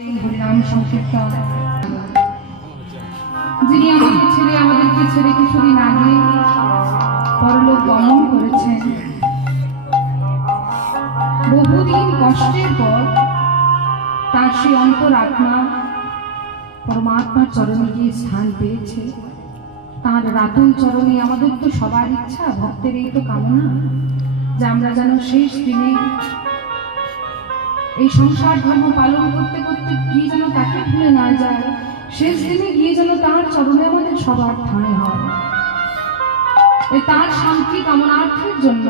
যিনি আমাদের ছেড়ে আমাদেরকে ছেড়ে কিছুদিন আগে পরলোক গমন করেছেন, বহুদিন কষ্টের পর তার সেই অন্তর আত্মা পরমাত্মার চরণে গিয়ে স্থান পেয়েছে। তার রাতুল চরণে আমাদের তো সবার ইচ্ছা, ভক্তের এই তো কামনা, যে আমরা যেন শেষ দিনে এই সংসার ধর্ম পালন করতে করতে গিয়ে যেন তাকে ভুলে না যায়, শেষ দিনে গিয়ে যেন তার চরণে আমাদের সবার ঠাঁই হয়। তার শান্তি কামনার্থের জন্য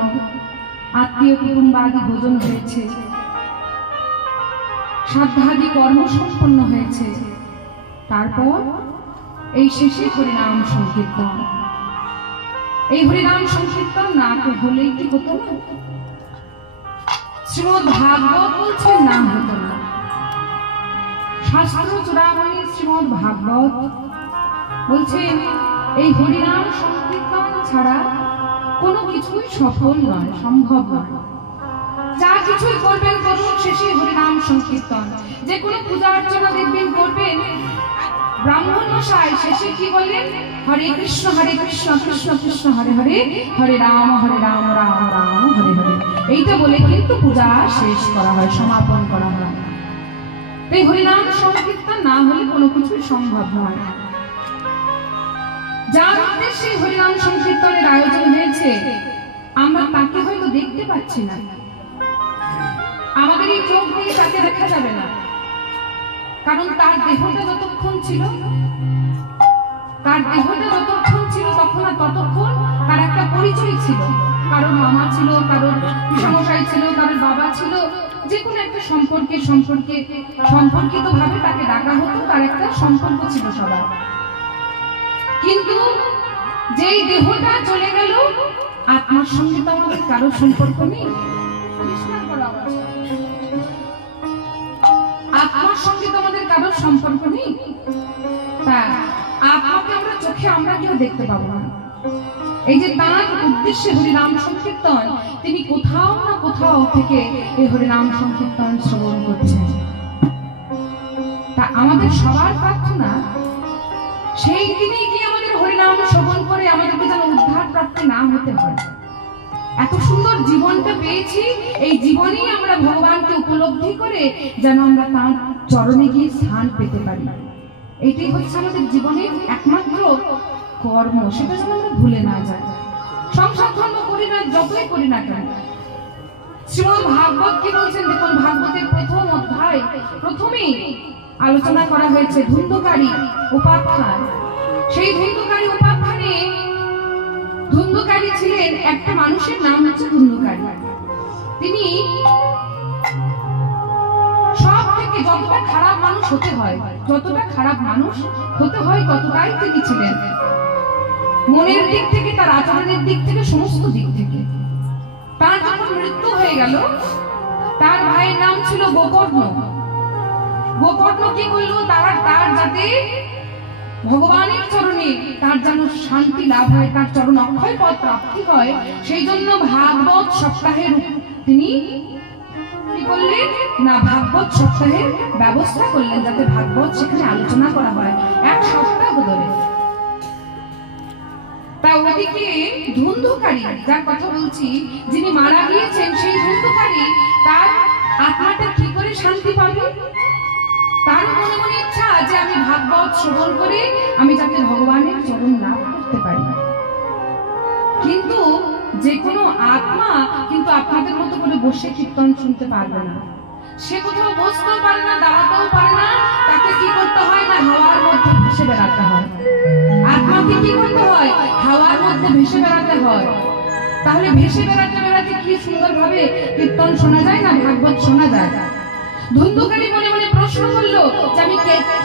আত্মীয় কুটুম্বাদি ভোজন হয়েছে। সাধ্যাদি কর্ম সম্পন্ন হয়েছে। তারপর এই শেষে হরিনাম সংকীর্তন। এই হরিনাম সংকীর্তন না হলেই কি হতো না? এই হরিনাম সংকীর্তন ছাড়া কোনো কিছুই সফল নয়, সম্ভব নয়। যা কিছুই করবেন করুন, শেষে হরিনাম সংকীর্তন। যে কোনো পূজা অর্চনা দেখবেন করবেন ব্রাহ্মণ মশাই শেষে হয় না হলে কোনো কিছুই সম্ভব নয়। আয়োজন হয়েছে, আমরা তাকে হয়তো দেখতে পাচ্ছি না। আমাদের এই চোখ দিয়ে তাকে দেখা যাবে না। কারণ তার দেহটা যতক্ষণ ছিল, তার দেহটা যতক্ষণ ছিল তখন আর ততক্ষণ তার একটা পরিচয় ছিল। কারোর মামা ছিল, কারোর পিসামশাই ছিল, কারোর বাবা ছিল, যে কোনো একটা সম্পর্কে সম্পর্কে সম্পর্কিত ভাবে তাকে ডাকা হতো, তার একটা সম্পর্ক ছিল সবার। কিন্তু যেই দেহটা চলে গেল আত্মার সঙ্গে তো আমাদের কারোর সম্পর্ক নেই। আত্মার সঙ্গে তো আমাদের কারোর সম্পর্ক নেই। আত্মাকে আমরা চোখে আমরা কেউ দেখতে পাবো না। এই যে তার উদ্দেশ্যে হরিনাম সংকীর্তন, তিনি কোথাও না কোথাও থেকে এই হরিনাম সংকীর্তন শ্রবণ করছেন। তা আমাদের সবার প্রার্থনা, সেই দিনে গিয়ে আমাদের হরিনাম শ্রবণ করে আমাদেরকে যেন উদ্ধার প্রাপ্তি না হতে হয়? এত সুন্দর জীবনটা পেয়েছি, এই জীবনেই আমরা ভগবানকে উপলব্ধি করে যেন আমরা তার চরণে গিয়ে স্থান পেতে পারি। এটাই হচ্ছে আমাদের জীবনের একমাত্র কর্ম, সেটা যেন আমরা ভুলে না যাই। সংসার ধর্ম করি না, যতই করি না কেন। শ্রীমদ ভাগবত কি বলছেন দেখুন, ভাগবতের প্রথম অধ্যায় প্রথমেই আলোচনা করা হয়েছে, ধুন্ধকারী উপাখ্যান। সেই ধুন্ধকারী উপাখ্যানে ধুন্ধকারী ছিলেন একটা মানুষের নাম হচ্ছে ধুন্ধকারী। তিনি সব থেকে যতটা খারাপ মানুষ হতে হয়, যতটা খারাপ মানুষ হতে হয় ততটাই তিনি ছিলেন। মনের দিক থেকে, তার আচরণের দিক থেকে, সমস্ত দিক থেকে। তার যখন মৃত্যু হয়ে গেল, তার ভাইয়ের নাম ছিল গোকর্ণ। গোকর্ণ কি করল? তারা তার যাতে ভগবানের চরণে তার যেন শান্তি লাভ হয়, তার চরণ অক্ষয় পদ প্রাপ্তি হয়, সেই জন্য ভাগবত সপ্তাহের তিনি কি করলেন না, ভাগবত সপ্তাহের ব্যবস্থা করলেন যাতে ভাগবত সেখানে আলোচনা করা হয়। এক সপ্তাহ ধরে। তা ওদিকে যার কথা বলছি, যিনি মারা গিয়েছেন, সেই তার আত্মাটা কি করে শান্তি পাবে? তার মনে মনে ইচ্ছা যে আমি ভাগবত শ্রবণ করে আমি যাতে ভগবানের করতে পারি। কিন্তু যে কোনো আত্মা কিন্তু আপনাদের মতো করে বসে কীর্তন শুনতে পারবে না। সে কোথাও বসতেও পারে না, দাঁড়াতেও পারে না, তাকে কি করতে হয় না হাওয়ার মধ্যে ভেসে বেড়াতে হয়। আত্মাকে কি করতে হয়? হাওয়ার মধ্যে ভেসে বেড়াতে হয়। তাহলে ভেসে বেড়াতে বেড়াতে কি সুন্দরভাবে কীর্তন শোনা যায় না, ভাগবত শোনা যায়? ধুন্ধুকারী মনে মনে প্রশ্ন করল যে আমি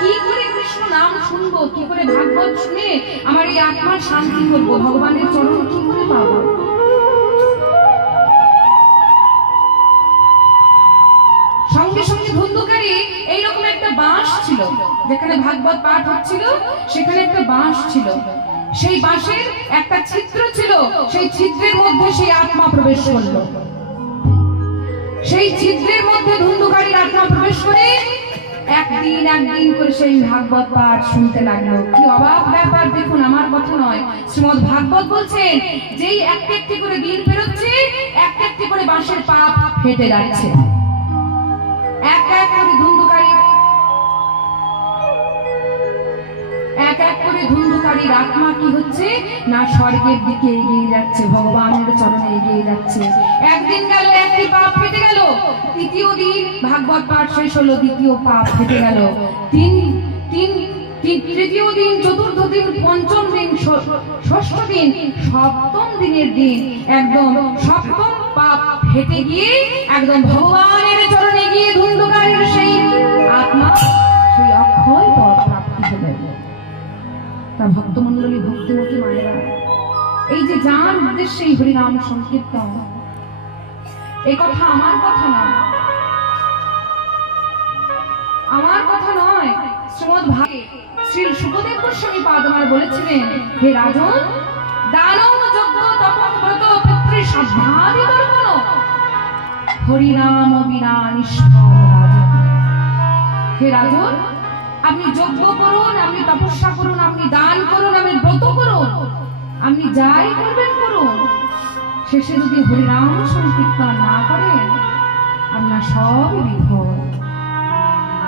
কি করে কৃষ্ণ নাম শুনব, কি করে ভাগবত শুনে আমার এই আত্মার শান্তি করব ভগবানের চরণ কি করে পাবো? ছিল। যেখানে ভাগবত পাঠ হচ্ছিল, সেখানে একটা বাঁশ ছিল। সেই বাঁশের একটা ছিদ্র ছিল, সেই ছিদ্রের মধ্যে সেই আত্মা প্রবেশ করল। সেই ছিদ্রের মধ্যে ধুন্ধুকারীর আত্মা প্রবেশ করে একদিন একদিন করে সেই ভাগবত পাঠ শুনতে লাগল। কি অবাক ব্যাপার, দেখুন, আমার কথা নয়। শ্রীমদ ভাগবত বলছেন, যেই একটা একটি করে দিন বেরোচ্ছে একটা একটি করে বাঁশের পাপ ফেটে যাচ্ছে। ধুন্ধুকারীর আত্মা কি হচ্ছে, না স্বর্গের দিকে এগিয়ে যাচ্ছে, ভগবানের চরণে এগিয়ে যাচ্ছে। একদিন গেল, একটি পাপ ফেটে গেল, তৃতীয় দিন ভাগবত পাঠ শেষ হলো, দ্বিতীয় পাপ ফেটে গেল। তিন তিন তৃতীয় দিন, চতুর্থ দিন, পঞ্চম দিন ষষ্ঠ দিন, সপ্তম দিনের দিন, একদম সপ্তম পাপ ফেটে গিয়ে একদম ভগবানের চরণে গিয়ে ধুন্ধুকারীর সেই ভক্তমন্ডলী ভক্তিমতী মায়েরা। এই যে যার উদ্দেশ্যে এই হরিনাম সংকীর্তন এই কথা আমার কথা নয়। আমার কথা নয় শ্রীমদ ভাই শ্রী সুখদেব গোস্বামী পাদমার বলেছিলেন, হে রাজন, দানব যজ্ঞ তপন ব্রত পিতৃ সাধ্যাদি দর্পণ হরিনাম বিনা নিষ্ফল রাজন। হে রাজন আপনি যজ্ঞ করুন, আপনি তপস্যা করুন, আপনি দান করুন, আপনি ব্রত করুন, আপনি যাই করবেন করুন। শেষে যদি হরিনাম সংকীর্তন না করেন, আপনার সবই বিফল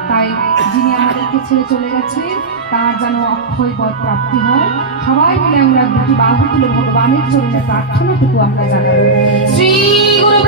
তাই যিনি আমাদেরকে ছেড়ে চলে গেছে তার যেন অক্ষয় পদ প্রাপ্তি হয়। সবাই মিলে আমরা দুটি বাহু তুলে ভগবানের চরণে প্রার্থনাটুকু আমরা জানাব। শ্রী গুরু